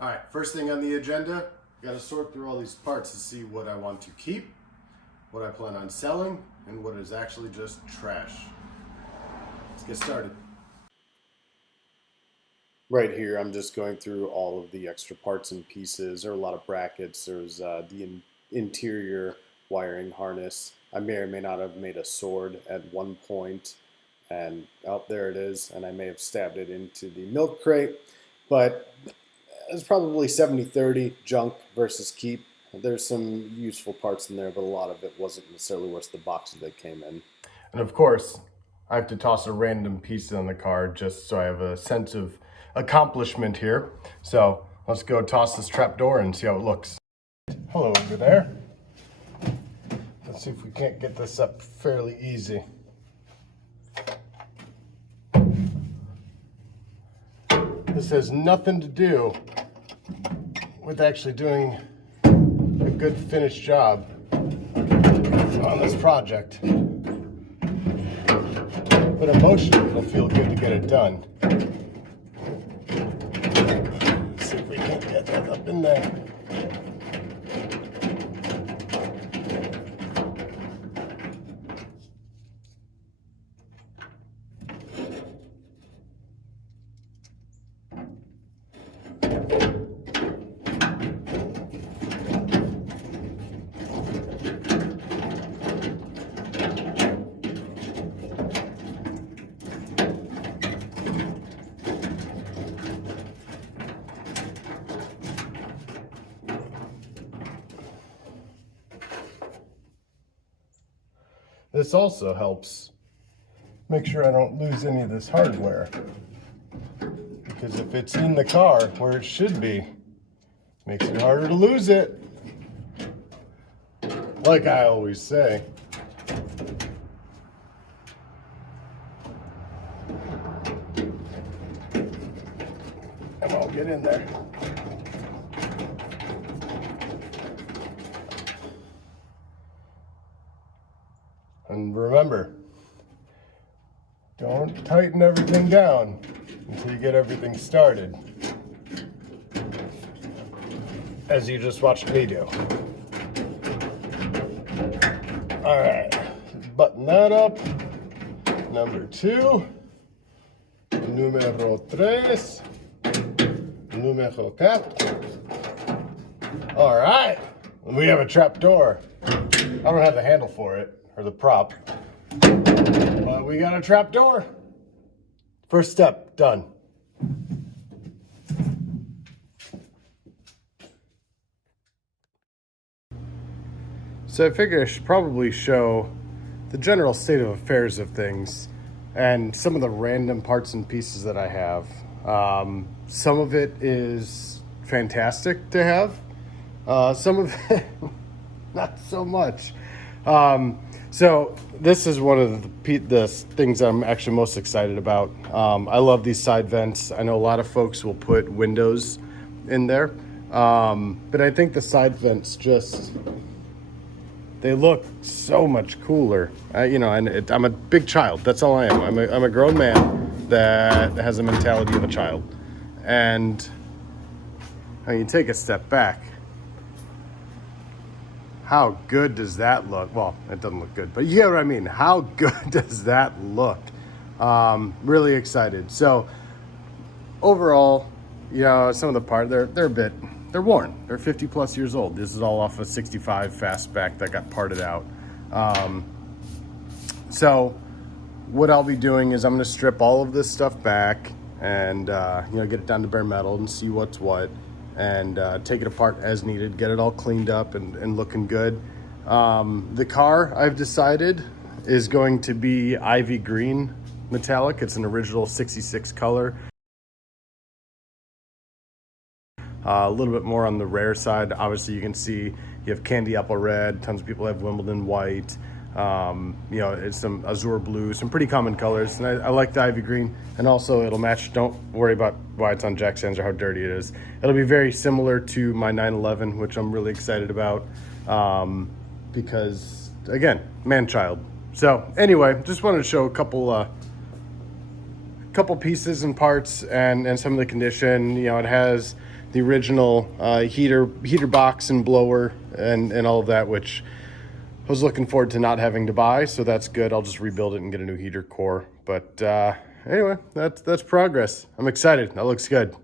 All right, first thing on the agenda, got to sort through all these parts to see what I want to keep, what I plan on selling, and what is actually just trash. Let's get started. Right here, I'm just going through all of the extra parts and pieces. There are a lot of brackets. There's the interior wiring harness. I may or may not have made a sword at one point, and there it is. And I may have stabbed it into the milk crate, but it's probably 70-30 junk versus keep. There's some useful parts in there, but a lot of it wasn't necessarily worth the boxes they came in. And of course, I have to toss a random piece on the car just so I have a sense of accomplishment here. So let's go toss this trapdoor and see how it looks. Hello over there. Let's see if we can't get this up fairly easy. This has nothing to do with actually doing a good finished job on this project. But emotionally, it'll feel good to get it done. Let's see if we can get that up in there. This also helps make sure I don't lose any of this hardware. Because if it's in the car where it should be, it makes it harder to lose it. Like I always say. And I'll get in there. And remember, don't tighten everything down until you get everything started, as you just watched me do. All right, button that up. Number 2, numero 3, numero 4. All right, we have a trap door. I don't have the handle for it, or the prop, but we got a trap door. First step done. So I figure I should probably show the general state of affairs of things and some of the random parts and pieces that I have. Some of it is fantastic to have. Some of it, not so much. So this is one of the things I'm actually most excited about. I love these side vents. I know a lot of folks will put windows in there, but I think the side vents they look so much cooler. I'm a big child. That's all I am. I'm a grown man that has a mentality of a child. And when you take a step back, how good does that look? Well, it doesn't look good, but you get what I mean. How good does that look? Really excited. So overall, some of the parts, they're worn. They're 50 plus years old. This is all off a 65 Fastback that got parted out. So what I'll be doing is I'm going to strip all of this stuff back and, get it down to bare metal and see what's what. And take it apart as needed, get it all cleaned up and looking good. The car, I've decided, is going to be ivy green metallic. It's an original 66 color. A little bit more on the rare side. Obviously, you can see you have candy apple red. Tons of people have Wimbledon white. It's some azure blue, some pretty common colors. And I like the ivy green. And also, it'll match. Don't worry about why it's on jack stands or how dirty it is. It'll be very similar to my 911, which I'm really excited about. Because, again, man-child. So, anyway, just wanted to show a couple pieces and parts and some of the condition. It has the original heater box and blower and all of that, which I was looking forward to not having to buy, so that's good. I'll just rebuild it and get a new heater core. But anyway, that's progress. I'm excited. That looks good.